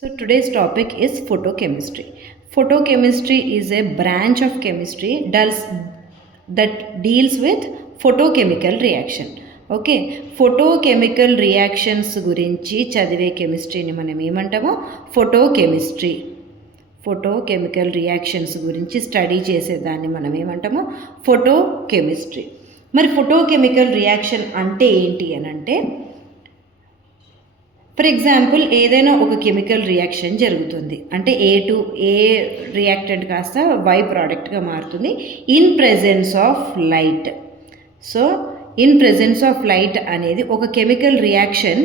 So today's topic is photochemistry. Photochemistry is a branch of chemistry that deals with photochemical reaction. Okay, photochemical reactions గురించి చదివే కెమిస్ట్రీని మనం ఏమంటామో photochemistry. Photochemical reactions గురించి study చేసేదాన్ని మనం ఏమంటామో photochemistry. మరి photochemical reaction అంటే ఏంటి అని అంటే, ఫర్ ఎగ్జాంపుల్ ఏదైనా ఒక కెమికల్ రియాక్షన్ జరుగుతుంది అంటే ఏ రియాక్టెంట్ కాస్త వై ప్రోడక్ట్గా మారుతుంది in presence of light. So in presence of light అనేది ఒక కెమికల్ రియాక్షన్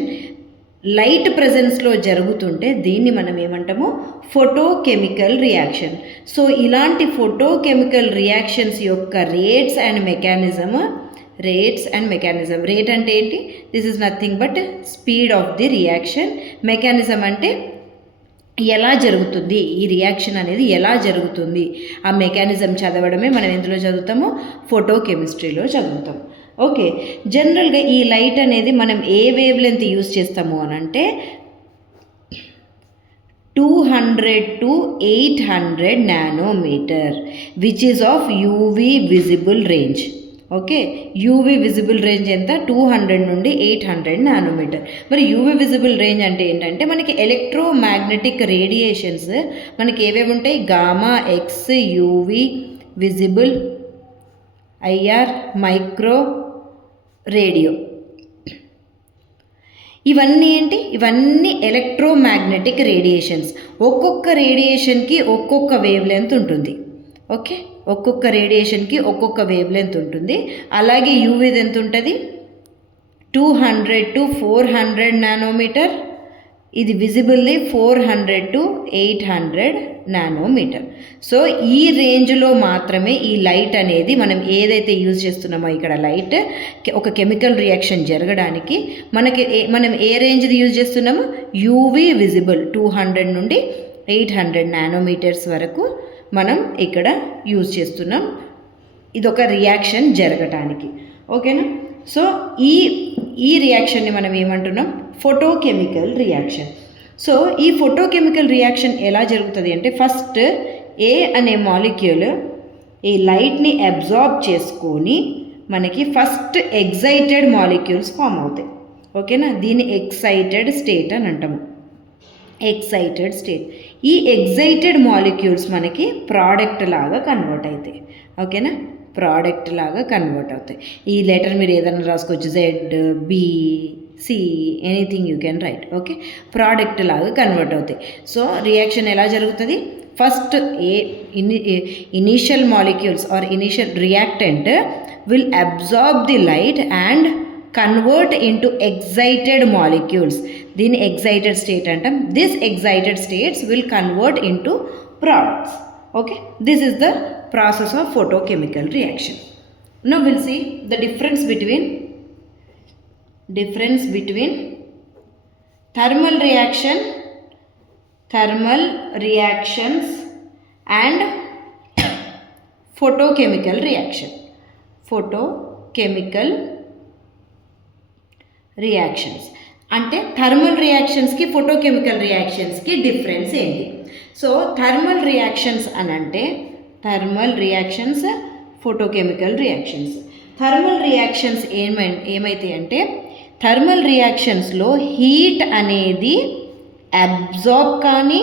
లైట్ ప్రెజెన్స్లో జరుగుతుంటే దీన్ని మనం ఏమంటామో ఫోటోకెమికల్ రియాక్షన్. సో ఇలాంటి ఫోటోకెమికల్ రియాక్షన్స్ యొక్క రేట్స్ అండ్ మెకానిజం. రేట్ అంటే ఏంటి? This is nothing but speed of the reaction. Mechanism అంటే ఎలా జరుగుతుంది, ఈ రియాక్షన్ అనేది ఎలా జరుగుతుంది, ఆ మెకానిజం చదవడమే మనం ఎందులో చదువుతామో ఫోటోకెమిస్ట్రీలో చదువుతాం. ఓకే, జనరల్గా ఈ లైట్ అనేది మనం ఏ వేవ్ లెంత్ యూజ్ చేస్తాము అని అంటే 200 to 800 nanometre which is of UV visible range. Okay, UV visible range ఎంత? 200 నుండి 800 నానోమీటర్. మరి యూవీ విజిబుల్ రేంజ్ అంటే ఏంటంటే మనకి ఎలక్ట్రోమాగ్నెటిక్ రేడియేషన్స్ మనకి ఏవేవి ఉంటాయి? Gamma, X, UV, visible, IR, micro, radio. ఇవన్నీ ఏంటి? ఇవన్నీ ఎలక్ట్రోమాగ్నెటిక్ రేడియేషన్స్. ఒక్కొక్క రేడియేషన్కి ఒక్కొక్క వేవ్ లెంత్ ఉంటుంది. ఓకే, ఒక్కొక్క రేడియేషన్కి ఒక్కొక్క వేవ్ లెంత్ ఉంటుంది. అలాగే యూవీది ఎంత ఉంటుంది? 200 to 400 నానోమీటర్. ఇది విజిబుల్ది 400 to 800 నానోమీటర్. సో ఈ రేంజ్లో మాత్రమే ఈ లైట్ అనేది మనం ఏదైతే యూజ్ చేస్తున్నామో ఇక్కడ లైట్ ఒక కెమికల్ రియాక్షన్ జరగడానికి మనం ఏ రేంజ్ది యూజ్ చేస్తున్నామో యూవీ విజిబుల్ 200 నుండి 800 నానోమీటర్స్ వరకు మనం ఇక్కడ యూజ్ చేస్తున్నాం ఇదొక రియాక్షన్ జరగటానికి. ఓకేనా? సో ఈ రియాక్షన్ని మనం ఏమంటున్నాం? Photochemical reaction. సో ఈ ఫోటోకెమికల్ రియాక్షన్ ఎలా జరుగుతుంది అంటే, ఫస్ట్ ఏ అనే మాలిక్యూల్ ఈ లైట్ని అబ్జార్బ్ చేసుకొని మనకి ఫస్ట్ ఎగ్జైటెడ్ మాలిక్యూల్స్ ఫామ్ అవుతాయి. ఓకేనా? దీన్ని ఎక్సైటెడ్ స్టేట్ అని అంటాము. Excited state. ఈ ఎగ్జైటెడ్ మాలిక్యూల్స్ మనకి ప్రోడక్ట్ లాగా కన్వర్ట్ అవుతాయి. ఓకేనా? ప్రోడక్ట్ లాగా కన్వర్ట్ అవుతాయి. ఈ లెటర్ మీరు ఏదైనా రాసుకోవచ్చు, Z, B, C, anything you can write. Okay, product లాగా కన్వర్ట్ అవుతాయి. సో రియాక్షన్ ఎలా జరుగుతుంది? First initial molecules or initial reactant will absorb the light and convert into excited molecules. దీన్ని ఎగ్జైటెడ్ స్టేట్ అంటాం. This excited states will convert into products. Okay, this is the process of photochemical reaction. Now we'll see the difference between thermal reactions and photochemical reaction. Photochemical reactions అంటే thermal రియాక్షన్స్కి photochemical రియాక్షన్స్కి difference ఏంటి? So thermal reactions అని అంటే thermal reactions, photochemical reactions. Thermal reactions ఏమైతాయి అంటే thermal రియాక్షన్స్లో heat అనేది అబ్జార్బ్ కానీ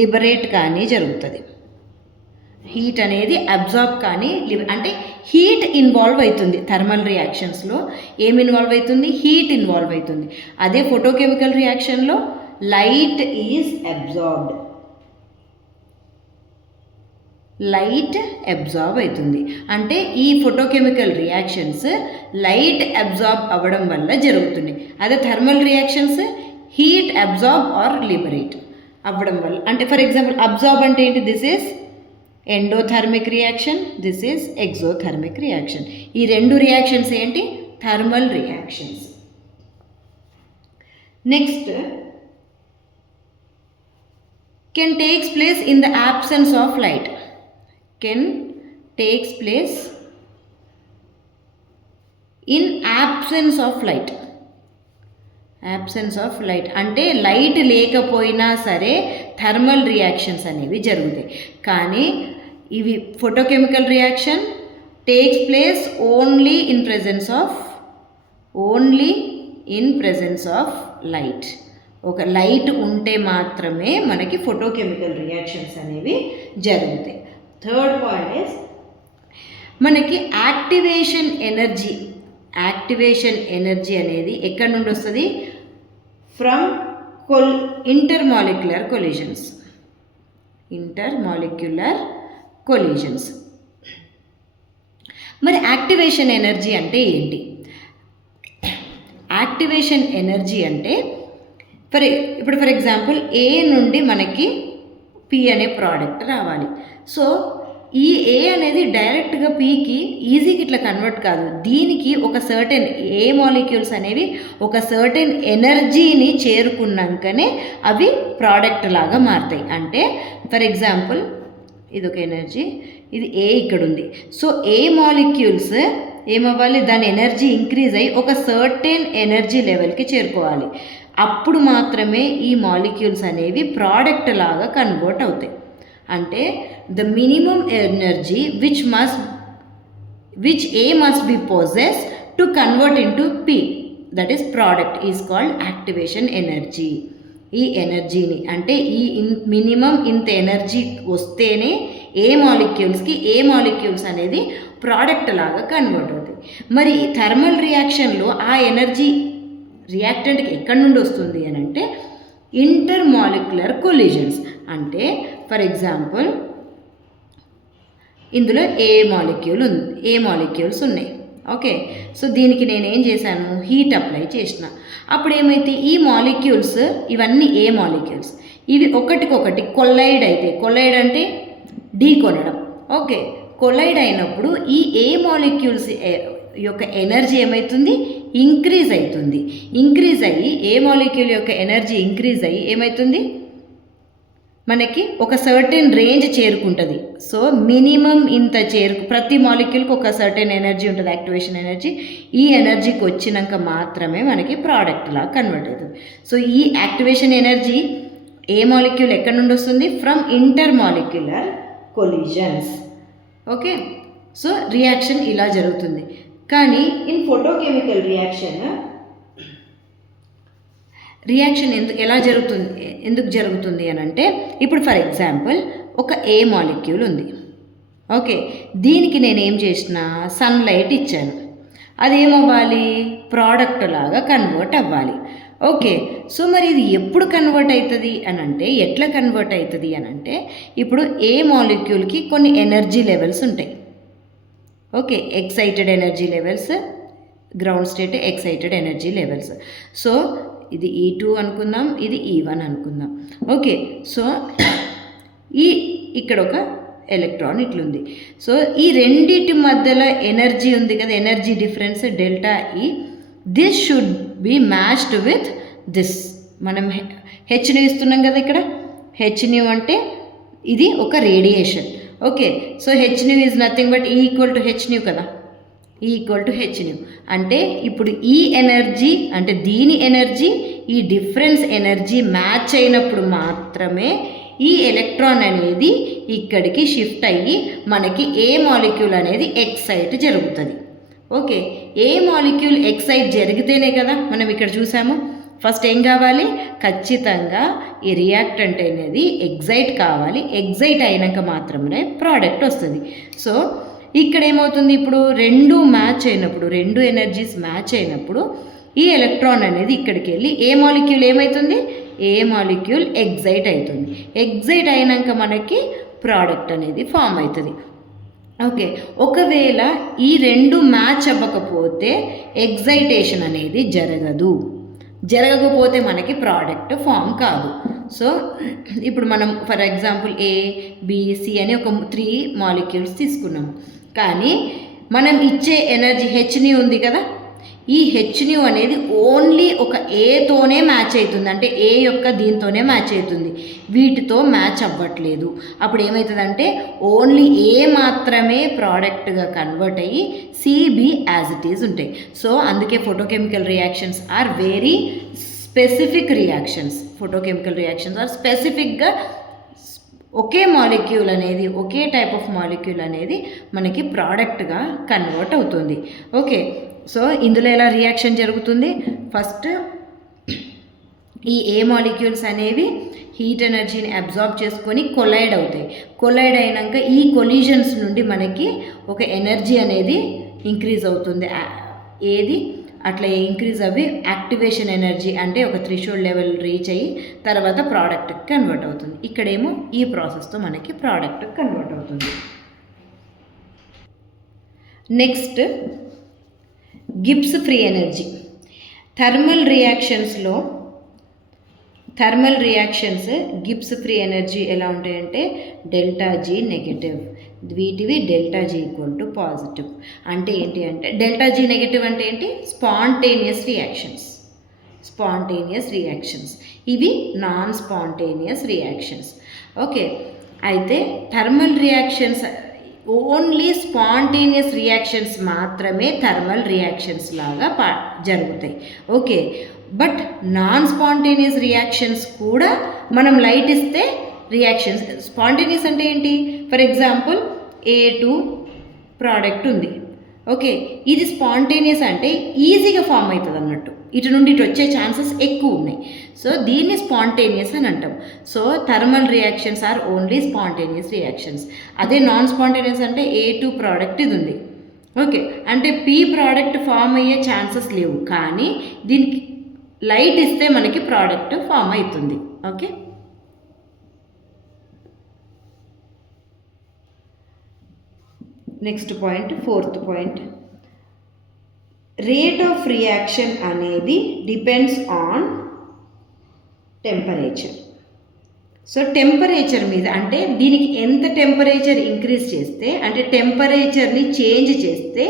లిబరేట్ కానీ జరుగుతుంది. హీట్ అనేది అబ్జార్బ్ కానీ అంటే హీట్ ఇన్వాల్వ్ అవుతుంది. థర్మల్ రియాక్షన్స్లో ఏం ఇన్వాల్వ్ అవుతుంది? హీట్ ఇన్వాల్వ్ అవుతుంది. అదే ఫోటోకెమికల్ రియాక్షన్లో light is absorbed. Light absorb అవుతుంది. అంటే ఈ ఫోటోకెమికల్ రియాక్షన్స్ లైట్ అబ్జార్బ్ అవ్వడం వల్ల జరుగుతుంది. అదే thermal reactions heat absorb or liberate అవ్వడం వల్ల. అంటే ఫర్ ఎగ్జాంపుల్ అబ్జార్బ్ అంటే ఏంటి? This is endothermic reaction, this is exothermic reaction. ఈ రెండు రియాక్షన్స్ ఏంటి? Thermal reactions. Next, can takes place in the absence of light. Can takes place in absence of light. Absence of light అంటే light లేకపోయినా సరే thermal reactions అనేవి జరుగుతాయి. కానీ ఇవి photochemical reaction takes place only in presence of light. ఒక light ఉంటే మాత్రమే మనకి ఫోటోకెమికల్ రియాక్షన్స్ అనేవి జరుగుతాయి. థర్డ్ పాయింట్ ఇస్ మనకి యాక్టివేషన్ ఎనర్జీ అనేది ఎక్కడి నుండి వస్తుంది? From intermolecular collisions. మరి యాక్టివేషన్ ఎనర్జీ అంటే ఏంటి? యాక్టివేషన్ ఎనర్జీ అంటే ఫర్ ఎగ్జాంపుల్ ఏ నుండి మనకి పి అనే ప్రోడక్ట్ రావాలి. సో ఈ ఏ అనేది డైరెక్ట్గా పీకి ఈజీగా ఇట్లా కన్వర్ట్ కాదు. దీనికి ఒక సర్టెన్ ఏ మాలిక్యూల్స్ అనేవి ఒక సర్టెన్ ఎనర్జీని చేరుకున్నాకనే అవి ప్రోడక్ట్ లాగా మారుతాయి. అంటే ఫర్ ఎగ్జాంపుల్ ఇది ఒక ఎనర్జీ, ఇది ఏ ఇక్కడ ఉంది. సో ఏ మాలిక్యూల్స్ ఏమవ్వాలి? దాని ఎనర్జీ ఇంక్రీజ్ అయ్యి ఒక సర్టెన్ ఎనర్జీ లెవెల్కి చేరుకోవాలి. అప్పుడు మాత్రమే ఈ మాలిక్యూల్స్ అనేవి ప్రోడక్ట్ లాగా కన్వర్ట్ అవుతాయి. అంటే the minimum energy which A must be possessed to convert into P, that is product, is called activation energy. ఈ ఎనర్జీని అంటే మినిమం ఇంత ఎనర్జీ వస్తేనే ఏ మాలిక్యూల్స్ అనేది ప్రోడక్ట్ లాగా కన్వర్ట్ అవుతాయి. మరి ఈ థర్మల్ రియాక్షన్లో ఆ ఎనర్జీ రియాక్టెంట్కి ఎక్కడి నుండి వస్తుంది అని అంటే ఇంటర్మాలిక్యులర్ కొలిజన్స్. అంటే ఫర్ ఎగ్జాంపుల్ ఇందులో ఏ మాలిక్యూల్స్ ఉన్నాయి. ఓకే, సో దీనికి నేనేం చేశాను? హీట్ అప్లై చేసిన. అప్పుడు ఏమైతే ఈ మాలిక్యూల్స్ ఇవన్నీ ఏ మాలిక్యూల్స్ ఇవి ఒకటికొకటి కొలైడ్ అయితే, కొలైడ్ అంటే ఢీ కొనడం. ఓకే, కొలైడ్ అయినప్పుడు ఈ ఏ మాలిక్యూల్స్ యొక్క ఎనర్జీ ఏమవుతుంది? ఇంక్రీజ్ అయ్యి ఏ మాలిక్యూల్ యొక్క ఎనర్జీ ఇంక్రీజ్ అయ్యి ఏమవుతుంది? మనకి ఒక సర్టెన్ రేంజ్ చేరుకుంటుంది. సో మినిమం ఇంత ప్రతి మాలిక్యూల్కి ఒక సర్టెన్ ఎనర్జీ ఉంటుంది, యాక్టివేషన్ ఎనర్జీ. ఈ ఎనర్జీకి వచ్చినాక మాత్రమే మనకి ప్రోడక్ట్లా కన్వర్ట్ అవుతుంది. సో ఈ యాక్టివేషన్ ఎనర్జీ ఏ మాలిక్యూల్ ఎక్కడి నుండి వస్తుంది? From intermolecular collisions. Okay, so reaction ఇలా జరుగుతుంది. కానీ ఇన్ ఫోటోకెమికల్ రియాక్షన్ ఎందుకు జరుగుతుంది అని అంటే ఇప్పుడు ఫర్ ఎగ్జాంపుల్ ఒక ఏ మాలిక్యూల్ ఉంది. ఓకే, దీనికి నేనేం చేసిన? సన్లైట్ ఇచ్చాను. అదేమవ్వాలి? ప్రోడక్ట్ లాగా కన్వర్ట్ అవ్వాలి. ఓకే, సో మరి ఇది ఎప్పుడు కన్వర్ట్ అవుతుంది అని అంటే, ఎట్లా కన్వర్ట్ అవుతుంది అని అంటే, ఇప్పుడు ఏ మాలిక్యూల్కి కొన్ని ఎనర్జీ లెవెల్స్ ఉంటాయి. Okay, excited energy levels, ground state excited energy levels. So ఇది E2 అనుకుందాం, ఇది E1 అనుకుందాం. ఓకే, సో ఇక్కడ ఒక ఎలక్ట్రాన్ ఇట్లుంది. సో ఈ రెండిటి మధ్యలో ఎనర్జీ ఉంది కదా, energy difference delta E. This should be matched with this. మనం హెచ్ని ఇస్తున్నాం కదా ఇక్కడ. హెచ్ని అంటే ఇది ఒక రేడియేషన్. ఓకే, సో హెచ్ని is nothing but E equal to హెచ్ని కదా. E ఈక్వల్ టు హెచ్ని అంటే ఇప్పుడు ఈ ఎనర్జీ అంటే దీని ఎనర్జీ ఈ డిఫరెన్స్ ఎనర్జీ మ్యాచ్ అయినప్పుడు మాత్రమే ఈ ఎలక్ట్రాన్ అనేది ఇక్కడికి షిఫ్ట్ అయ్యి మనకి ఏ మాలిక్యూల్ అనేది ఎక్సైట్ జరుగుతుంది. ఓకే, ఏ మాలిక్యూల్ ఎక్సైట్ జరిగితేనే కదా మనం ఇక్కడ చూసాము. ఫస్ట్ ఏం కావాలి? ఖచ్చితంగా ఈ రియాక్టెంట్ అనేది ఎగ్జైట్ కావాలి. ఎగ్జైట్ అయినాక మాత్రమే ప్రోడక్ట్ వస్తుంది. సో ఇక్కడ ఏమవుతుంది? ఇప్పుడు రెండు ఎనర్జీస్ మ్యాచ్ అయినప్పుడు ఈ ఎలక్ట్రాన్ అనేది ఇక్కడికి వెళ్ళి ఏ మాలిక్యూల్ ఏమవుతుంది? ఏ మాలిక్యూల్ ఎగ్జైట్ అవుతుంది. ఎగ్జైట్ అయినాక మనకి ప్రోడక్ట్ అనేది ఫామ్ అవుతుంది. ఓకే, ఒకవేళ ఈ రెండు మ్యాచ్ అవ్వకపోతే ఎగ్జైటేషన్ అనేది జరగకపోతే మనకి ప్రోడక్ట్ ఫామ్ కాదు. సో ఇప్పుడు మనం for example A, B, C అని ఒక 3 మాలిక్యూల్స్ తీసుకున్నాము. కానీ మనం ఇచ్చే ఎనర్జీ హెచ్ని ఉంది కదా, ఈ హెచ్ని అనేది ఓన్లీ ఒక ఏతోనే మ్యాచ్ అవుతుంది. అంటే ఏ యొక్క దీంతోనే మ్యాచ్ అవుతుంది, వీటితో మ్యాచ్ అవ్వట్లేదు. అప్పుడు ఏమవుతుందంటే ఓన్లీ ఏ మాత్రమే ప్రోడక్ట్గా కన్వర్ట్ అయ్యి CB యాజ్ ఇట్ ఈజ్ ఉంటాయి. సో అందుకే photochemical reactions are very specific reactions. Photochemical reactions are స్పెసిఫిక్గా ఒకే మాలిక్యూల్ అనేది, ఒకే టైప్ ఆఫ్ మాలిక్యూల్ అనేది మనకి ప్రోడక్ట్గా కన్వర్ట్ అవుతుంది. ఓకే, సో ఇందులో ఎలా రియాక్షన్ జరుగుతుంది? ఫస్ట్ ఈ ఏ మాలిక్యూల్స్ అనేవి హీట్ ఎనర్జీని అబ్జార్బ్ చేసుకొని కొలైడ్ అవుతాయి. కొలైడ్ అయినాక ఈ కొలీజన్స్ నుండి మనకి ఒక ఎనర్జీ అనేది ఇంక్రీజ్ అవుతుంది. ఏది అట్లా ఇంక్రీజ్ అవి యాక్టివేషన్ ఎనర్జీ, అంటే ఒక థ్రెషోల్డ్ లెవెల్ రీచ్ అయ్యి తర్వాత ప్రోడక్ట్కి కన్వర్ట్ అవుతుంది. ఇక్కడేమో ఈ ప్రాసెస్తో మనకి ప్రోడక్ట్కి కన్వర్ట్ అవుతుంది. Next Gibbs free energy. Thermal reactions Gibbs free energy ఎలా ఉంటాయంటే డెల్టా జీ నెగటివ్, వీటివి delta G equal to positive. అంటే ఏంటి అంటే డెల్టా జీ నెగటివ్ అంటే ఏంటి? Spontaneous reactions. ఇవి నాన్ స్పాంటేనియస్ రియాక్షన్స్. ఓకే, అయితే thermal reactions only spontaneous reactions మాత్రమే థర్మల్ రియాక్షన్స్ లాగా జరుగుతాయి. Okay, but non spontaneous reactions కూడా మనం లైట్ ఇస్తే రియాక్షన్స్. స్పాంటేనియస్ అంటే ఏంటి? ఫర్ ఎగ్జాంపుల్ A2 ప్రోడక్ట్ ఉంది. ఓకే, ఇది స్పాంటేనియస్ అంటే ఈజీగా ఫామ్ అవుతుంది అన్నట్టు, ఇటు నుండి ఇటు వచ్చే ఛాన్సెస్ ఎక్కువ ఉన్నాయి. సో దీన్ని స్పాంటేనియస్ అని అంటాం. So thermal reactions are only spontaneous reactions. అదే నాన్ స్పాంటేనియస్ అంటే A2 ప్రోడక్ట్ ఇది ఉంది. ఓకే, అంటే P ప్రోడక్ట్ ఫామ్ అయ్యే ఛాన్సెస్ లేవు, కానీ దీనికి లైట్ ఇస్తే మనకి ప్రోడక్ట్ ఫామ్ అవుతుంది. Okay, next point, fourth point, rate of reaction అనేది depends on temperature. So temperature మీద, అంటే దీనికి ఎంత టెంపరేచర్ ఇంక్రీజ్ చేస్తే, అంటే టెంపరేచర్ని చేంజ్ చేస్తే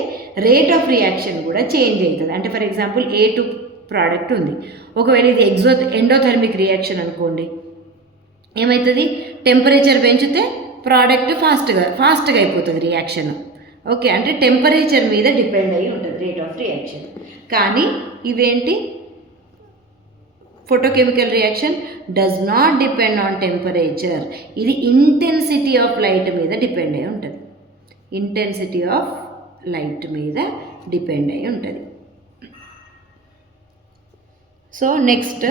రేట్ ఆఫ్ రియాక్షన్ కూడా చేంజ్ అవుతుంది. అంటే ఫర్ ఎగ్జాంపుల్ A2 ప్రోడక్ట్ ఉంది, ఒకవేళ ఇది ఎండోథర్మిక్ రియాక్షన్ అనుకోండి, ఏమవుతుంది? టెంపరేచర్ పెంచితే ప్రోడక్ట్ ఫాస్ట్గా అయిపోతుంది రియాక్షన్. ఓకే, అంటే టెంపరేచర్ మీద డిపెండ్ అయ్యి ఉంటుంది రేట్ ఆఫ్ రియాక్షన్. కానీ ఇవేంటి? Photochemical reaction does not depend on temperature. ఇది ఇంటెన్సిటీ ఆఫ్ లైట్ మీద డిపెండ్ అయి ఉంటుంది. ఇంటెన్సిటీ ఆఫ్ లైట్ మీద డిపెండ్ అయి ఉంటుంది. So next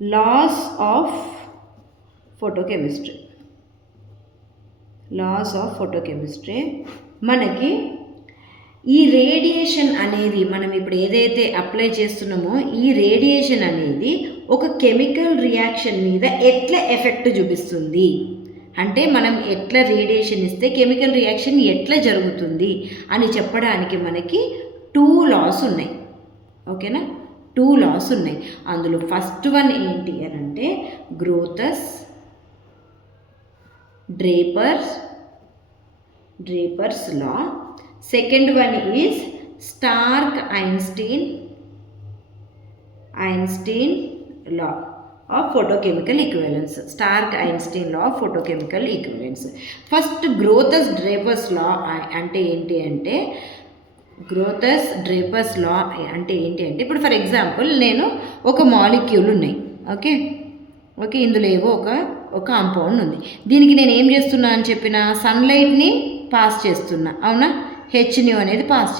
laws of photochemistry. మనకి ఈ రేడియేషన్ అనేది, మనం ఇప్పుడు ఏదైతే అప్లై చేస్తున్నామో ఈ రేడియేషన్ అనేది ఒక కెమికల్ రియాక్షన్ మీద ఎట్లా ఎఫెక్ట్ చూపిస్తుంది, అంటే మనం ఎట్లా రేడియేషన్ ఇస్తే కెమికల్ రియాక్షన్ ఎట్లా జరుగుతుంది అని చెప్పడానికి మనకి 2 laws ఉన్నాయి. ఓకేనా, 2 laws ఉన్నాయి. అందులో ఫస్ట్ వన్ ఏంటి అని అంటే Grotthuss Draper's law. Second one is Stark Einstein law of photochemical equivalence. First Grotthuss Draper's law అంటే ఏంటి అంటే ఇప్పుడు ఫర్ ఎగ్జాంపుల్ నేను ఒక మాలిక్యూల్ ఉన్నాయి. ఓకే, ఇందులో ఏవో ఒక కాంపౌండ్ ఉంది. దీనికి నేను ఏం చేస్తున్నా అని చెప్పిన, సన్లైట్ని పాస్ చేస్తున్నా, అవునా? హెచ్న్యూ అనేది పాస్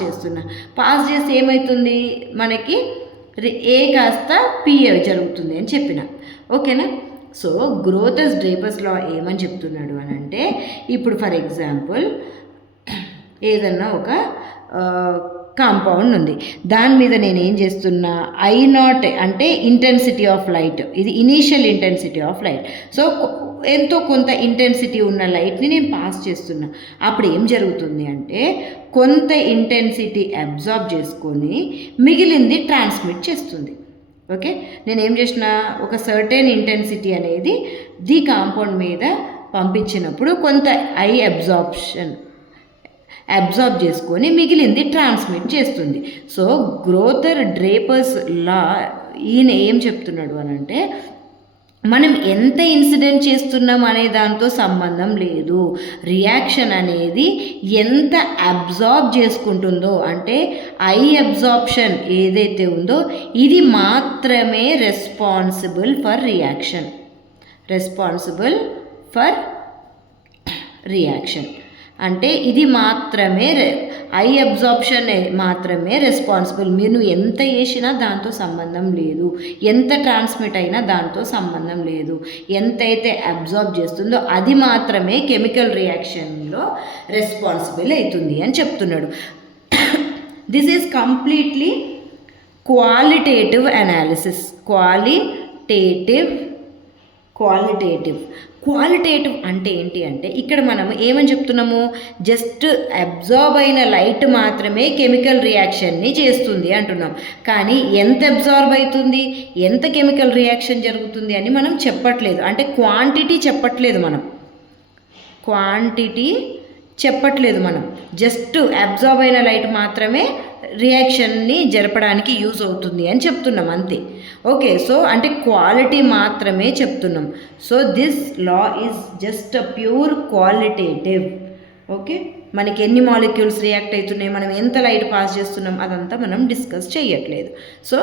చేస్తే ఏమవుతుంది? మనకి ఏ కాస్త పిఏ జరుగుతుంది అని చెప్పిన. ఓకేనా, సో గ్రోతస్ డ్రేపర్స్ లా ఏమని చెప్తున్నాడు అని అంటే, ఇప్పుడు ఫర్ ఎగ్జాంపుల్ ఏదన్నా ఒక కాంపౌండ్ ఉంది, దాని మీద నేను ఏం చేస్తున్నా, I0 అంటే ఇంటెన్సిటీ ఆఫ్ లైట్, ఇది initial intensity of light. So ఎంతో కొంత ఇంటెన్సిటీ ఉన్న లైట్ని నేను పాస్ చేస్తున్నా. అప్పుడు ఏం జరుగుతుంది అంటే కొంత ఇంటెన్సిటీ అబ్జార్బ్ చేసుకొని మిగిలింది ట్రాన్స్మిట్ చేస్తుంది. ఓకే, నేను ఏం చేసిన, ఒక సర్టెన్ ఇంటెన్సిటీ అనేది ది కాంపౌండ్ మీద పంపించినప్పుడు కొంత అబ్జార్బ్ చేసుకొని మిగిలింది ట్రాన్స్మిట్ చేస్తుంది. సో డ్రేపర్స్ లా ఈయన ఏం చెప్తున్నాడు అని అంటే, మనం ఎంత ఇన్సిడెంట్ చేస్తున్నాం అనే దాంతో సంబంధం లేదు. రియాక్షన్ అనేది ఎంత అబ్జార్బ్ చేసుకుంటుందో, అంటే ఐ అబ్జార్ప్షన్ ఏదైతే ఉందో ఇది మాత్రమే రెస్పాన్సిబుల్ ఫర్ రియాక్షన్. అంటే ఇది మాత్రమే ఐ అబ్జార్ప్షన్ మాత్రమే రెస్పాన్సిబుల్. మీరు ఎంత వేసినా దాంతో సంబంధం లేదు, ఎంత ట్రాన్స్మిట్ అయినా దాంతో సంబంధం లేదు. ఎంతైతే అబ్జార్బ్ చేస్తుందో అది మాత్రమే కెమికల్ రియాక్షన్లో రెస్పాన్సిబుల్ అవుతుంది అని చెప్తున్నాడు. This is completely qualitative analysis. Qualitative అంటే ఏంటి అంటే ఇక్కడ మనం ఏమని చెప్తున్నాము, జస్ట్ అబ్జార్బ్ అయిన లైట్ మాత్రమే కెమికల్ రియాక్షన్ని చేస్తుంది అంటున్నాం. కానీ ఎంత అబ్జార్బ్ అవుతుంది, ఎంత కెమికల్ రియాక్షన్ జరుగుతుంది అని మనం చెప్పట్లేదు. అంటే క్వాంటిటీ చెప్పట్లేదు మనం జస్ట్ అబ్జార్బ్ అయిన లైట్ మాత్రమే రియాక్షన్ని జరపడానికి యూజ్ అవుతుంది అని చెప్తున్నాం అంతే. ఓకే, సో అంటే క్వాలిటీ మాత్రమే చెప్తున్నాం. So this law is just a pure qualitative. Okay, మనకి ఎన్ని మాలిక్యూల్స్ రియాక్ట్ అవుతున్నాయి, మనం ఎంత లైట్ పాస్ చేస్తున్నాం అదంతా మనం డిస్కస్ చేయట్లేదు. So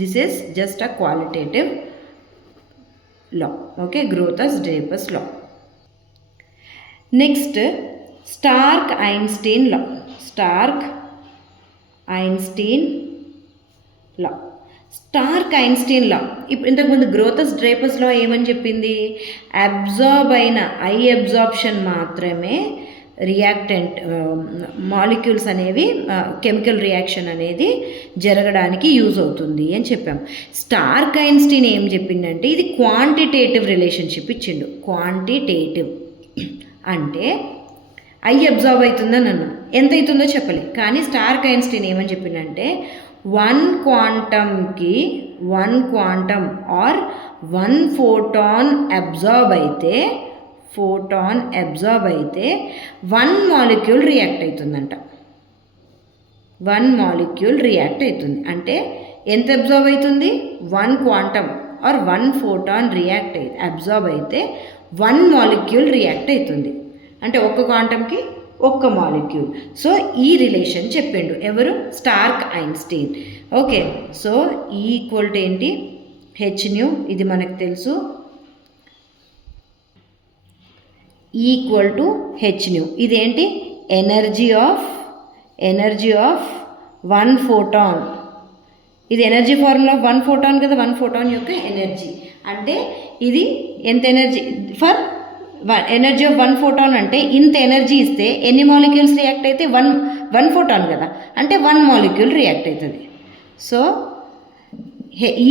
this is just a qualitative law. Okay, Grotthuss Draper's law. Next Stark Einstein law. ఇప్పుడు ఇంతకుముందు గ్రోతస్-డ్రేపర్స్ లా ఏమని చెప్పింది, అబ్జార్బ్ అయిన ఐ అబ్జార్ప్షన్ మాత్రమే రియాక్టెంట్ మాలిక్యూల్స్ అనేవి కెమికల్ రియాక్షన్ అనేది జరగడానికి యూజ్ అవుతుంది అని చెప్పాం. స్టార్క్-ఐన్స్టీన్ ఏం చెప్పిందంటే ఇది క్వాంటిటేటివ్ రిలేషన్షిప్ ఇచ్చిండు. క్వాంటిటేటివ్ అంటే ఐ అబ్జార్బ్ అవుతుందని అన్నాం, ఎంత అవుతుందో చెప్పలేదు. కానీ స్టార్క్-ఐన్స్టీన్ ఏమని చెప్పిందంటే 1 క్వాంటమ్ ఆర్ 1 ఫోటాన్ అబ్జార్బ్ అయితే 1 మాలిక్యూల్ రియాక్ట్ అవుతుందంట. 1 మాలిక్యూల్ రియాక్ట్ అవుతుంది అంటే ఎంత అబ్జార్బ్ అవుతుంది, 1 క్వాంటమ్ ఆర్ 1 ఫోటాన్ అబ్జార్బ్ అయితే 1 మాలిక్యూల్ రియాక్ట్ అవుతుంది. అంటే ఒక క్వాంటమ్కి ఒక్క మాలిక్యూల్. సో ఈ రిలేషన్ చెప్పిండు ఎవరు, స్టార్క్-ఐన్స్టీన్. ఓకే, సో ఈ ఈక్వల్ టు ఏంటి, హెచ్న్యూ, ఇది మనకు తెలుసు, ఈక్వల్ టు హెచ్న్యూ. ఇదేంటి, ఎనర్జీ ఆఫ్ 1 ఫోటాన్. ఇది ఎనర్జీ ఫార్ములా 1 ఫోటాన్ కదా, 1 ఫోటాన్ యొక్క ఎనర్జీ. అంటే ఇది ఎంత energy for energy of 1 photon అంటే ఇంత ఎనర్జీ ఇస్తే ఎన్ని మాలిక్యూల్స్ రియాక్ట్ అయితే 1 ఫోటాన్ కదా, అంటే 1 మాలిక్యూల్ రియాక్ట్ అవుతుంది. సో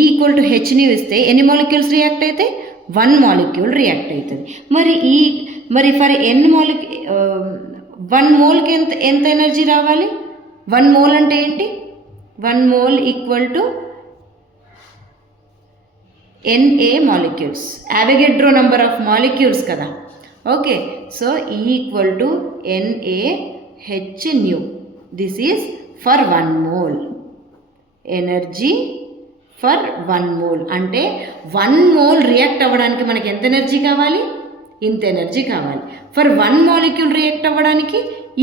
ఈక్వల్ టు హెచ్న్యూ ఇస్తే ఎన్ని మాలిక్యూల్స్ రియాక్ట్ అయితే 1 మాలిక్యూల్ రియాక్ట్ అవుతుంది. మరి ఫర్ ఎన్ని 1 మోల్కి ఎంత ఎనర్జీ రావాలి, 1 మోల్ అంటే ఏంటి, 1 mole equal to Na molecules, Avogadro number of molecules కదా. Okay, so equal to NaHν. This is for 1 mole energy for 1 mole. అంటే 1 మోల్ రియాక్ట్ అవ్వడానికి మనకి ఎంత ఎనర్జీ కావాలి, ఇంత ఎనర్జీ కావాలి. ఫర్ 1 మాలిక్యూల్ రియాక్ట్ అవ్వడానికి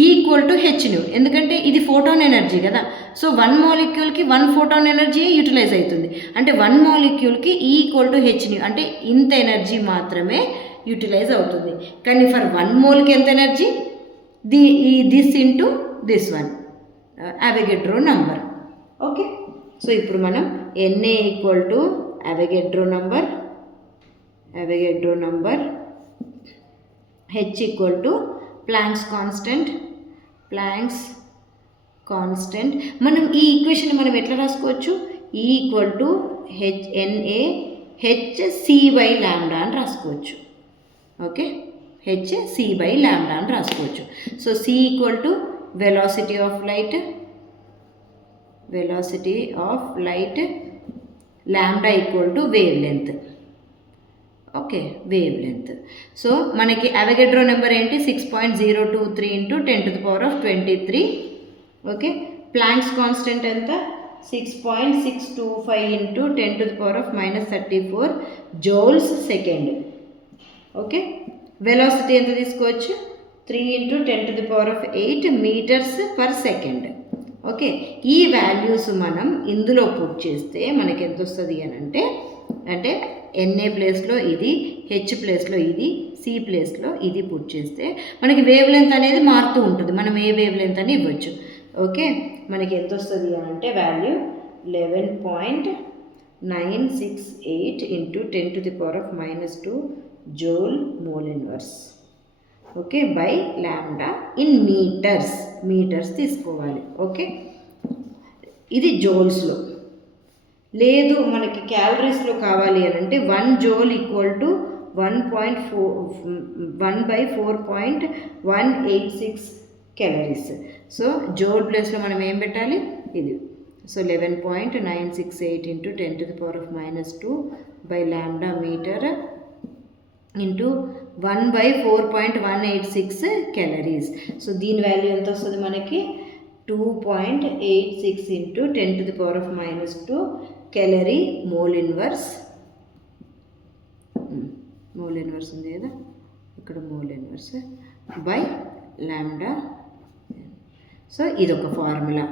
ఈక్వల్ టు హెచ్న్యూ, ఎందుకంటే ఇది ఫోటాన్ ఎనర్జీ కదా. సో 1 మాలిక్యూల్కి 1 ఫోటాన్ ఎనర్జీ యూటిలైజ్ అవుతుంది. అంటే 1 మాలిక్యూల్కి ఈక్వల్ టు హెచ్న్యూ, అంటే ఇంత ఎనర్జీ మాత్రమే యూటిలైజ్ అవుతుంది. కానీ ఫర్ 1 మోల్కి ఎంత energy, this into this one, Avogadro number. Okay, so ఇప్పుడు మనం Na equal to Avogadro number, H equal to planks constant. మనం ఈ ఈక్వేషన్ మనం ఎట్లా రాసుకోవచ్చు, ఈక్వల్ టు NaHc/λ అని రాసుకోవచ్చు. ఓకే, Hc/λ అని రాసుకోవచ్చు. So C equal to velocity of light, lambda equal to wave length. Okay, wave length. So మనకి అవోగాడ్రో నెంబర్ ఏంటి, 6.023 × 10⁻23. ఓకే, ప్లాంక్స్ కాన్స్టెంట్ ఎంత, 6.625 into 10 to the power of minus 34 joules second. Okay, velocity ఎంత తీసుకోవచ్చు, 3 into 10 to the power of 8 meters per second. Okay, ఈ values మనం ఇందులో put చేస్తే మనకి ఎంత వస్తుంది అని అంటే NA ప్లేస్లో ఇది, H ప్లేస్లో ఇది, C ప్లేస్లో ఇది పుట్ చేస్తే మనకి వేవ్ లెంత్ అనేది మారుతూ ఉంటుంది. మనం ఏ వేవ్ లెంత్ అని ఇవ్వచ్చు. ఓకే, మనకి ఎంత వస్తుంది అని అంటే value 11.968 into 10 to the power of minus 2 joule mole inverse. Okay, by lambda in metres తీసుకోవాలి. ఓకే, ఇది జోల్స్లో. లేదు మనకి క్యాలరీస్లో కావాలి అని అంటే 1 joule equal to 1/4.186 calories. So joule ప్లేస్లో మనం ఏం పెట్టాలి, ఇది. So 11.968 into 10 to the power of minus 2 by lambda meter into 1/4.186 calories. So దీని వాల్యూ ఎంత వస్తుంది మనకి, 2.86 into 10 to the power of minus 2 calorie mole inverse ఉంది కదా ఇక్కడ, mole inverse by lambda. So ఇదొక formula.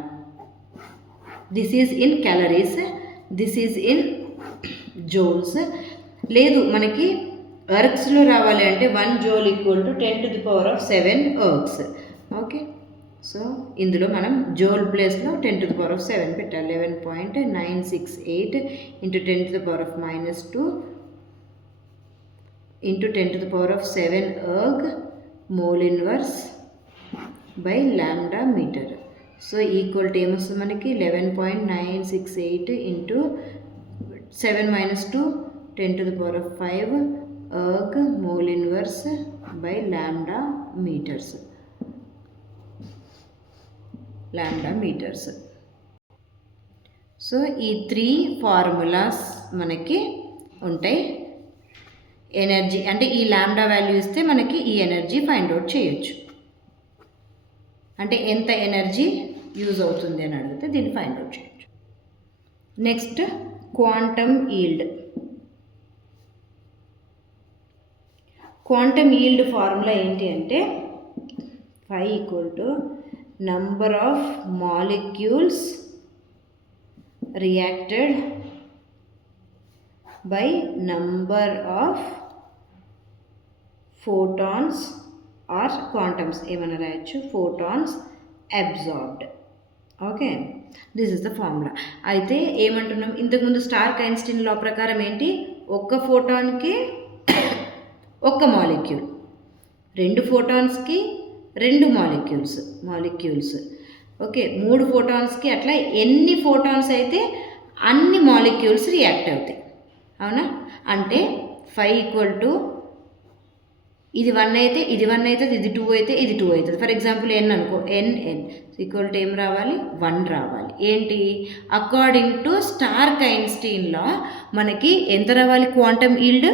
This is in calories, this is in joules. లేదు మనకి ఎర్గ్స్లో రావాలి అంటే 1 joule equal to 10 to the power of 7 ergs. Okay, so ఇందులో మనం జోల్ ప్లేస్లో 10 to the power of 7 పెట్టాలి. 11.968 into 10 to the power of minus 2 into 10 to the power of 7 erg mole inverse by lambda meter. So equal to ఏమొస్తుంది మనకి, 11.968 into 7 minus 2 10 to the power of 5 erg mole inverse by lambda meters. So ఈ 3 formulas మనకి ఉంటాయి. Energy అంటే ఈ lambda value ఇస్తే మనకి ఈ ఎనర్జీ ఫైండ్ అవుట్ చేయొచ్చు. అంటే ఎంత ఎనర్జీ యూజ్ అవుతుంది అని అడిగితే దీన్ని ఫైండ్ అవుట్ చేయొచ్చు. Next quantum yield. Quantum yield formula ఏంటి అంటే phi equal to number of molecules reacted by number of photons or quantums, ఏమైనా రాయొచ్చు, photons absorbed. Okay, this is the formula. అయితే ఏమంటున్నాం, ఇంతకుముందు స్టార్క్ ఐన్స్టీన్ లా ప్రకారం ఏంటి, ఒక్క ఫోటాన్కి ఒక్క మాలిక్యూల్, 2 ఫోటాన్స్కి 2 మాలిక్యూల్స్. ఓకే, 3 ఫోటాన్స్కి అట్లా ఎన్ని ఫోటాన్స్ అయితే అన్ని మాలిక్యూల్స్ రియాక్ట్ అవుతాయి. అవునా, అంటే 5 ఈక్వల్ టు ఇది 1 అయితే ఇది 1 అవుతుంది, ఇది 2 అయితే ఇది 2 అవుతుంది. ఫర్ ఎగ్జాంపుల్ n అనుకో, n ఈక్వల్ టు ఏం రావాలి, 1 రావాలి. ఏంటి, అకార్డింగ్ టు స్టార్క్ ఐన్స్టీన్లో మనకి ఎంత రావాలి, క్వాంటమ్ ఈల్డ్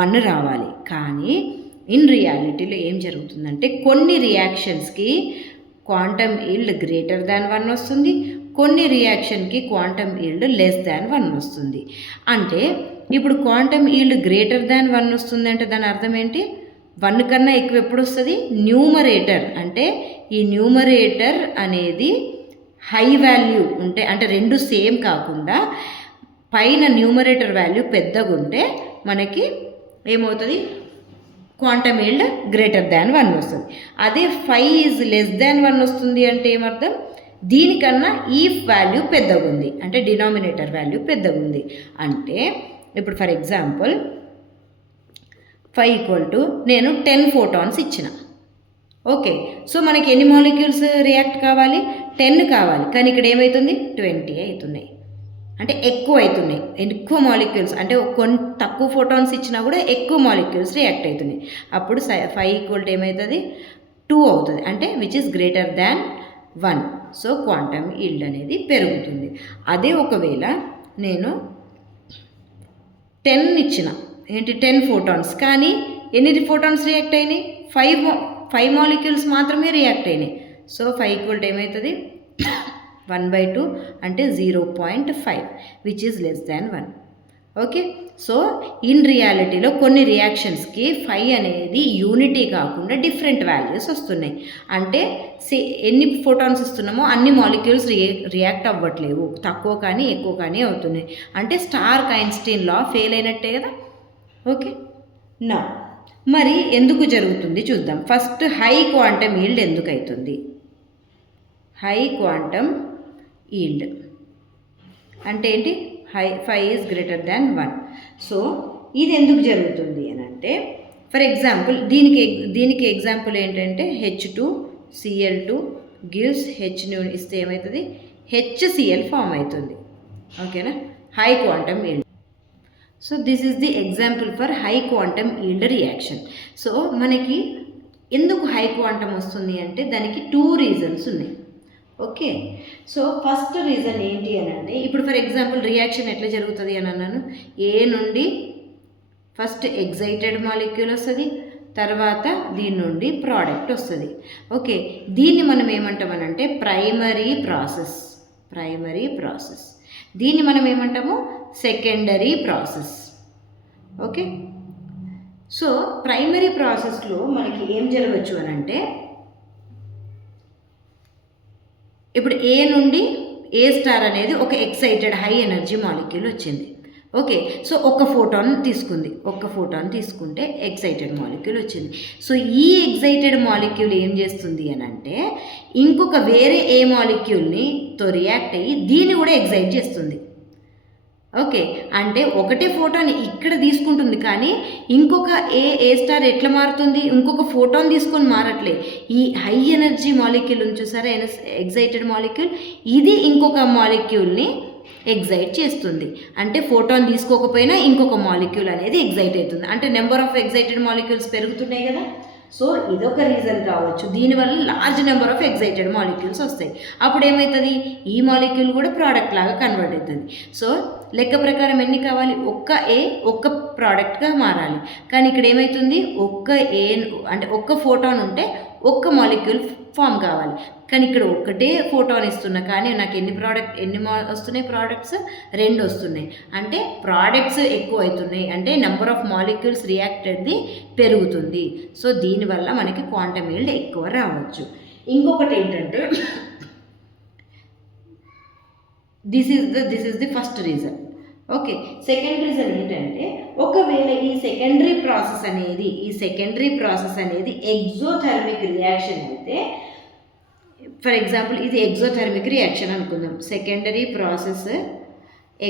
1 రావాలి. కానీ ఇన్ రియాలిటీలో ఏం జరుగుతుందంటే కొన్ని రియాక్షన్స్కి క్వాంటమ్ ఈల్డ్ గ్రేటర్ దాన్ 1 వస్తుంది, కొన్ని రియాక్షన్కి క్వాంటమ్ ఈల్డ్ లెస్ దాన్ 1 వస్తుంది. అంటే ఇప్పుడు క్వాంటమ్ ఈల్డ్ గ్రేటర్ దాన్ 1 వస్తుంది అంటే దాని అర్థం ఏంటి, 1 కన్నా ఎక్కువ ఎప్పుడు వస్తుంది, న్యూమరేటర్. అంటే ఈ న్యూమరేటర్ అనేది హై వాల్యూ ఉంటే, అంటే 2 సేమ్ కాకుండా పైన న్యూమరేటర్ వాల్యూ పెద్దగా ఉంటే మనకి ఏమవుతుంది, క్వాంటమ్ ఈల్డ్ గ్రేటర్ దాన్ 1 వస్తుంది. అదే 5 ఈజ్ లెస్ దాన్ 1 వస్తుంది అంటే ఏమర్థం, దీనికన్నా ఈ వాల్యూ పెద్దగా ఉంది, అంటే డినామినేటర్ వాల్యూ పెద్దగా ఉంది. అంటే ఇప్పుడు ఫర్ ఎగ్జాంపుల్ 5 ఈక్వల్ టు నేను 10 ఫోటాన్స్ ఇచ్చిన. ఓకే, సో మనకి ఎన్ని మాలిక్యూల్స్ రియాక్ట్ కావాలి, 10 కావాలి. కానీ ఇక్కడ ఏమవుతుంది, 20 అవుతున్నాయి. అంటే ఎక్కువ అవుతున్నాయి, ఎక్కువ మాలిక్యూల్స్. అంటే కొన్ని తక్కువ ఫోటాన్స్ ఇచ్చినా కూడా ఎక్కువ మాలిక్యూల్స్ రియాక్ట్ అవుతున్నాయి. అప్పుడు 5 ఈక్వల్ టు ఏమవుతుంది, 2 అవుతుంది. అంటే which is greater than 1. So quantum yield అనేది పెరుగుతుంది. అదే ఒకవేళ నేను 10 ఇచ్చిన, ఏంటి 10 ఫోటాన్స్, కానీ ఎన్ని ఫోటాన్స్ రియాక్ట్ అయినాయి, 5 మాలిక్యూల్స్ మాత్రమే రియాక్ట్ అయినాయి. సో 5 ఈక్వల్ టు ఏమవుతుంది, 1/2 అంటే 0.5 which is less than 1. Okay, so in రియాలిటీలో కొన్ని రియాక్షన్స్కి 5 అనేది యూనిటీ కాకుండా డిఫరెంట్ వాల్యూస్ వస్తున్నాయి. అంటే ఎన్ని ఫోటాన్స్ ఇస్తున్నామో అన్ని మాలిక్యూల్స్ రియాక్ట్ అవ్వట్లేవు, తక్కువ కానీ ఎక్కువ కానీ అవుతున్నాయి. అంటే స్టార్క్ ఐన్స్టీన్ లా ఫెయిల్ అయినట్టే కదా. ఓకే, నా మరి ఎందుకు జరుగుతుంది చూద్దాం. ఫస్ట్ హై క్వాంటమ్ ఈల్డ్ ఎందుకు అవుతుంది? హై క్వాంటమ్ ఈల్డ్ అంటే ఏంటి? 5 ఈజ్ గ్రేటర్ దాన్ 1. సో ఇది ఎందుకు జరుగుతుంది అని అంటే, ఫర్ ఎగ్జాంపుల్ దీనికి ఎగ్జాంపుల్ ఏంటంటే H2Cl2 గివ్స్ Hను ఇస్తే ఏమవుతుంది? HCl ఫామ్ అవుతుంది. ఓకేనా, high quantum yield. So this is the example for high quantum yield reaction. So మనకి ఎందుకు హై క్వాంటమ్ వస్తుంది అంటే దానికి 2 రీజన్స్ ఉన్నాయి. ఓకే, సో ఫస్ట్ రీజన్ ఏంటి అని అంటే, ఇప్పుడు ఫర్ ఎగ్జాంపుల్ రియాక్షన్ ఎట్లా జరుగుతుంది అని అన్నాను. ఏ నుండి ఫస్ట్ ఎగ్జైటెడ్ మాలిక్యూల్ వస్తుంది, తర్వాత దీని నుండి ప్రోడక్ట్ వస్తుంది. ఓకే, దీన్ని మనం ఏమంటామనంటే ప్రైమరీ ప్రాసెస్. దీన్ని మనం ఏమంటాము? Secondary process. Okay, so primary ప్రాసెస్లో మనకి ఏం జరగచ్చు అని అంటే, ఇప్పుడు ఏ నుండి ఏ స్టార్ అనేది ఒక ఎక్సైటెడ్ హై ఎనర్జీ మాలిక్యూల్ వచ్చింది. ఓకే, సో ఒక్క ఫోటాన్ తీసుకుంటే ఎక్సైటెడ్ మాలిక్యూల్ వచ్చింది. సో ఈ ఎక్సైటెడ్ మాలిక్యూల్ ఏం చేస్తుంది అని అంటే, ఇంకొక వేరే ఏ మాలిక్యూల్తో రియాక్ట్ అయ్యి దీన్ని కూడా ఎక్సైట్ చేస్తుంది. ఓకే, అంటే ఒకటే ఫోటాన్ ఇక్కడ తీసుకుంటుంది, కానీ ఇంకొక ఏ స్టార్ ఎట్లా మారుతుంది? ఇంకొక ఫోటాన్ తీసుకొని మారట్లే. ఈ హై ఎనర్జీ మాలిక్యూల్ చూసారా, ఎగ్జైటెడ్ మాలిక్యూల్, ఇది ఇంకొక మాలిక్యూల్ని ఎగ్జైట్ చేస్తుంది. అంటే ఫోటాన్ తీసుకోకపోయినా ఇంకొక మాలిక్యూల్ అనేది ఎగ్జైట్ అవుతుంది. అంటే నెంబర్ ఆఫ్ ఎగ్జైటెడ్ మాలిక్యూల్స్ పెరుగుతున్నాయి కదా. సో ఇదొక రీజన్ కావచ్చు. దీనివల్ల large number of excited molecules వస్తాయి. అప్పుడు ఏమవుతుంది? ఈ మాలిక్యూల్ కూడా ప్రోడక్ట్ లాగా కన్వర్ట్ అవుతుంది. సో లెక్క ప్రకారం ఎన్ని కావాలి? ఒక్క ప్రోడక్ట్గా మారాలి. కానీ ఇక్కడ ఏమవుతుంది? ఒక్క ఫోటాన్ ఉంటే ఒక్క మాలిక్యూల్ ఫామ్ కావాలి. కానీ ఇక్కడ ఒక్కటే ఫోటాన్ ఇస్తున్నా, కానీ నాకు ఎన్ని వస్తున్నాయి? ప్రోడక్ట్స్ 2 వస్తున్నాయి. అంటే ప్రోడక్ట్స్ ఎక్కువ అవుతున్నాయి, అంటే నెంబర్ ఆఫ్ మాలిక్యూల్స్ రియాక్టెడ్ది పెరుగుతుంది. సో దీనివల్ల మనకి క్వాంటమ్ ఈల్డ్ ఎక్కువ రావచ్చు. ఇంకొకటి ఏంటంటే, this is the first reason. Okay, second reason ఏంటంటే, ఒకవేళ ఈ సెకండరీ ప్రాసెస్ అనేది ఎగ్జోథర్మిక్ రియాక్షన్ అయితే, ఫర్ ఎగ్జాంపుల్ ఇది ఎగ్జోథర్మిక్ రియాక్షన్ అనుకుందాం. సెకండరీ ప్రాసెస్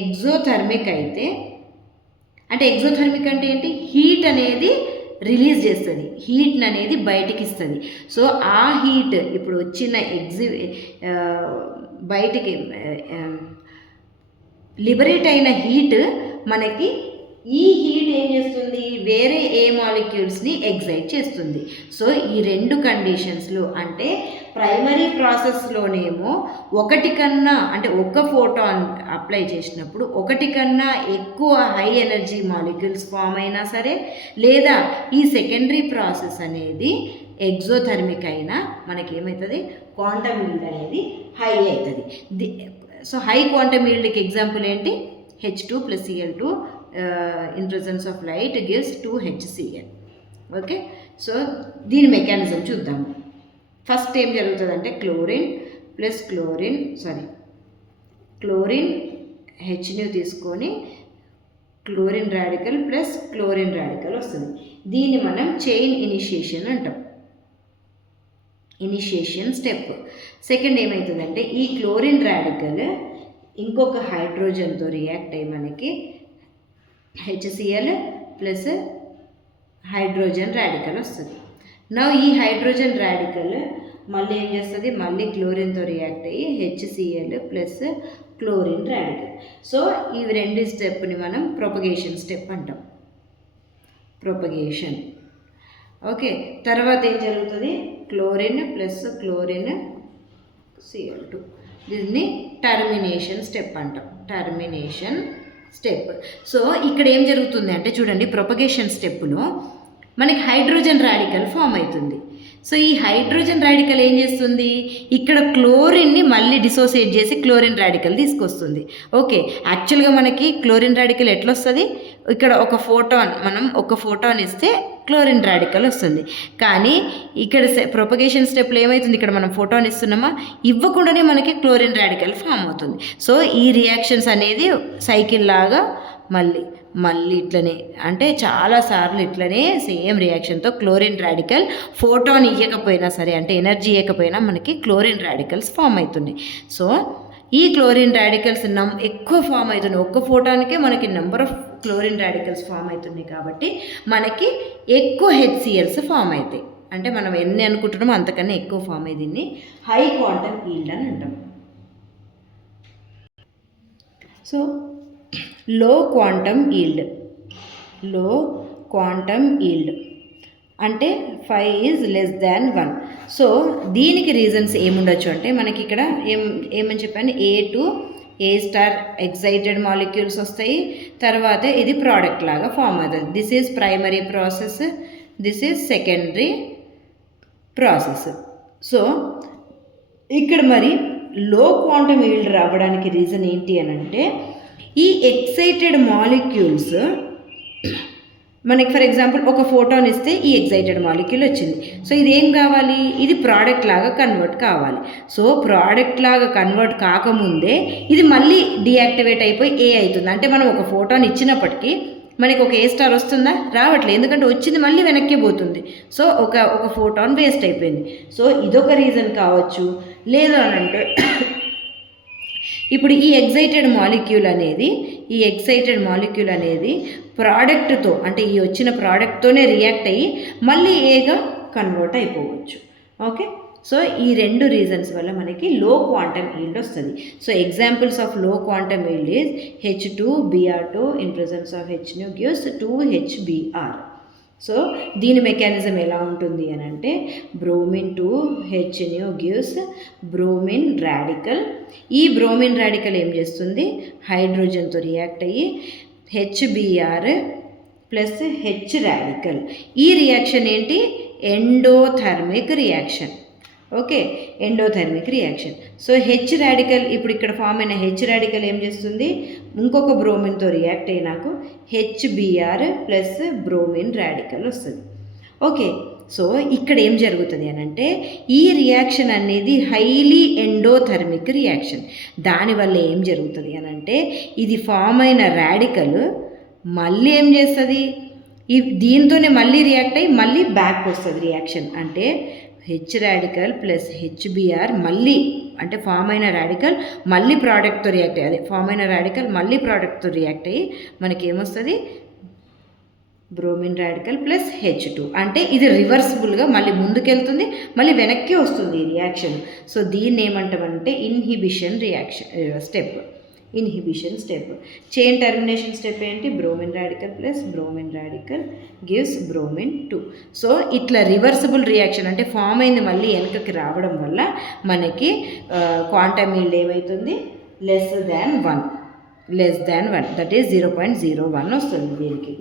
ఎగ్జోథర్మిక్ అయితే, అంటే ఎగ్జోథర్మిక్ అంటే ఏంటి? హీట్ అనేది రిలీజ్ చేస్తుంది, హీట్ అనేది బయటికి ఇస్తుంది. సో ఆ హీట్ ఇప్పుడు వచ్చిన బయటికి లిబరేట్ అయిన హీట్ మనకి, ఈ హీట్ ఏం చేస్తుంది? వేరే ఏ మాలిక్యూల్స్ని ఎగ్జైట్ చేస్తుంది. సో ఈ 2 కండిషన్స్లో, అంటే ప్రైమరీ ప్రాసెస్లోనేమో ఒకటి కన్నా, అంటే ఒక్క ఫోటాన్ అప్లై చేసినప్పుడు ఒకటి కన్నా ఎక్కువ హై ఎనర్జీ మాలిక్యూల్స్ ఫామ్ అయినా సరే, లేదా ఈ సెకండరీ ప్రాసెస్ అనేది ఎగ్జోథర్మిక్ అయినా మనకి ఏమవుతుంది? క్వాంటమ్ ఈల్డ్ అనేది హై అవుతుంది. సో హై క్వాంటమ్ ఈల్డ్కి ఎగ్జాంపుల్ ఏంటి? H2+Cl2 in presence of light gives 2HCl. Okay, so దీని మెకానిజం చూద్దాము. ఫస్ట్ ఏం జరుగుతుందంటే, క్లోరిన్ హెచ్ని తీసుకొని chlorine radical plus chlorine radical వస్తుంది. దీన్ని మనం చైన్ ఇనిషియేషన్ అంటాం, ఇనిషియేషన్ స్టెప్. సెకండ్ ఏమవుతుందంటే, ఈ క్లోరిన్ రాడికల్ ఇంకొక హైడ్రోజన్తో రియాక్ట్ అయ్యి మనకి HCl ప్లస్ హైడ్రోజన్ రాడికల్ వస్తుంది. నా ఈ హైడ్రోజన్ రాడికల్ మళ్ళీ ఏం చేస్తుంది? మళ్ళీ క్లోరిన్తో రియాక్ట్ అయ్యి HCl plus chlorine radical. So ఈ 2 స్టెప్ని మనం ప్రొపగేషన్ స్టెప్ అంటాం, ప్రొపగేషన్. ఓకే, తర్వాత ఏం జరుగుతుంది? క్లోరిన్ ప్లస్ క్లోరిన్ Cl2, దీన్ని టర్మినేషన్ స్టెప్ అంటాం, టర్మినేషన్ స్టెప్. సో ఇక్కడ ఏం జరుగుతుంది అంటే చూడండి, ప్రొపగేషన్ స్టెప్లో మనకి హైడ్రోజన్ రాడికల్ ఫామ్ అవుతుంది. సో ఈ హైడ్రోజన్ రాడికల్ ఏం చేస్తుంది, ఇక్కడ క్లోరిన్ని మళ్ళీ డిసోసియేట్ చేసి క్లోరిన్ రాడికల్ తీసుకొస్తుంది. ఓకే, యాక్చువల్గా మనకి క్లోరిన్ రాడికల్ ఎట్లా వస్తుంది, ఇక్కడ మనం ఒక ఫోటాన్ ఇస్తే క్లోరిన్ రాడికల్ వస్తుంది. కానీ ఇక్కడ ప్రొపగేషన్ స్టెప్లో ఏమవుతుంది, ఇక్కడ మనం ఫోటాన్ ఇస్తున్నామా, ఇవ్వకుండానే మనకి క్లోరిన్ రాడికల్ ఫామ్ అవుతుంది. సో ఈ రియాక్షన్స్ అనేది సైకిల్ లాగా మళ్ళీ ఇట్లనే, అంటే చాలాసార్లు ఇట్లనే సేమ్ రియాక్షన్తో క్లోరిన్ రాడికల్ ఫోటాన్ ఇవ్వకపోయినా సరే, అంటే ఎనర్జీ ఇవ్వకపోయినా మనకి క్లోరిన్ రాడికల్స్ ఫామ్ అవుతున్నాయి. సో ఈ క్లోరిన్ రాడికల్స్ ఎక్కువ ఫామ్ అవుతున్నాయి, ఒక్క ఫోటాన్కే మనకి number of chlorine radicals form అవుతున్నాయి. కాబట్టి మనకి ఎక్కువ హెచ్సిఎల్స్ ఫామ్ అవుతాయి. అంటే మనం ఎన్ని అనుకుంటున్నామో అంతకన్నా ఎక్కువ ఫామ్ అయ్యి దీన్ని హై క్వాంటమ్ ఈల్డ్ అని అంటాం. సో లో క్వాంటమ్ ఈల్డ్ అంటే 5 ఈజ్ లెస్ దాన్ 1. సో దీనికి రీజన్స్ ఏముండొచ్చు అంటే మనకి ఇక్కడ ఏమని చెప్పాను, ఏ స్టార్ ఎక్సైటెడ్ మాలిక్యూల్స్ వస్తాయి, తర్వాత ఇది ప్రోడక్ట్ లాగా ఫామ్ అవుతుంది. This is primary process, this is secondary process. So ఇక్కడ మరి లో క్వాంటమ్ ఈల్డ్ రావడానికి రీజన్ ఏంటి అని అంటే, ఈ ఎక్సైటెడ్ మాలిక్యూల్స్ మనకి ఫర్ ఎగ్జాంపుల్ ఒక ఫోటాన్ ఇస్తే ఈ ఎక్సైటెడ్ మాలిక్యూల్ వచ్చింది. సో ఇది ఏం కావాలి, ఇది ప్రోడక్ట్ లాగా కన్వర్ట్ కావాలి. సో ప్రోడక్ట్ లాగా కన్వర్ట్ కాకముందే ఇది మళ్ళీ డీయాక్టివేట్ అయిపోయి ఏ అవుతుంది. అంటే మనం ఒక ఫోటాన్ ఇచ్చినప్పటికీ మనకి ఒక ఏ స్టార్ వస్తుందా, రావట్లేదు, ఎందుకంటే వచ్చింది మళ్ళీ వెనక్కి పోతుంది. సో ఒక ఫోటాన్ వేస్ట్ అయిపోయింది. సో ఇదొక రీజన్ కావచ్చు. లేదు అని అంటే ఇప్పుడు ఈ ఎక్సైటెడ్ మాలిక్యూల్ అనేది ప్రోడక్ట్తో, అంటే ఈ వచ్చిన ప్రోడక్ట్తోనే రియాక్ట్ అయ్యి మళ్ళీ ఏగా కన్వర్ట్ అయిపోవచ్చు. ఓకే, సో ఈ రెండు రీజన్స్ వల్ల మనకి లో క్వాంటమ్ ఈల్డ్ వస్తుంది. సో ఎగ్జాంపుల్స్ ఆఫ్ లో quantum yield is H2Br2 in presence of Hnu gives 2HBr. So దీని మెకానిజం ఎలా ఉంటుంది అని అంటే, bromine 2Hnu gives bromine radical. ఈ బ్రోమిన్ రాడికల్ ఏం చేస్తుంది, హైడ్రోజన్తో రియాక్ట్ అయ్యి HBr ప్లస్ H రాడికల్. ఈ రియాక్షన్ ఏంటి, endothermic reaction. Okay, endothermic reaction. So H radical, ఇప్పుడు ఇక్కడ ఫామ్ అయిన హెచ్ రాడికల్ ఏం చేస్తుంది, ఇంకొక బ్రోమిన్తో రియాక్ట్ అయ్యి నాకు HBr ప్లస్ బ్రోమిన్ రాడికల్ వస్తుంది. ఓకే, సో ఇక్కడ ఏం జరుగుతుంది అని అంటే, ఈ రియాక్షన్ అనేది హైలీ ఎండోథర్మిక్ రియాక్షన్. దానివల్ల ఏం జరుగుతుంది అని అంటే, ఇది ఫామ్ అయిన రాడికల్ మళ్ళీ ఏం చేస్తుంది, దీంతోనే మళ్ళీ రియాక్ట్ అయ్యి మళ్ళీ బ్యాక్ వస్తుంది రియాక్షన్. అంటే హెచ్ రాడికల్ ప్లస్ HBr మళ్ళీ, అంటే ఫామ్ అయిన రాడికల్ మళ్ళీ ప్రోడక్ట్తో రియాక్ట్ అయ్యి, ఫామ్ అయిన రాడికల్ మళ్ళీ ప్రోడక్ట్తో రియాక్ట్ అయ్యి మనకి ఏమొస్తుంది, బ్రోమిన్ రాడికల్ ప్లస్ H2. అంటే ఇది రివర్సిబుల్గా మళ్ళీ ముందుకెళ్తుంది, మళ్ళీ వెనక్కి వస్తుంది ఈ రియాక్షన్. సో దీన్ని ఏమంటామంటే inhibition step. Chain termination step ఏంటి, bromine radical plus bromine radical gives bromine 2. So ఇట్లా రివర్సిబుల్ రియాక్షన్, అంటే ఫామ్ అయింది మళ్ళీ వెనకకి రావడం వల్ల మనకి క్వాంటమ్ ఈల్డ్ ఏమవుతుంది, లెస్ దాన్ 1, దట్ ఈస్ 0.01 వస్తుంది దీనికి.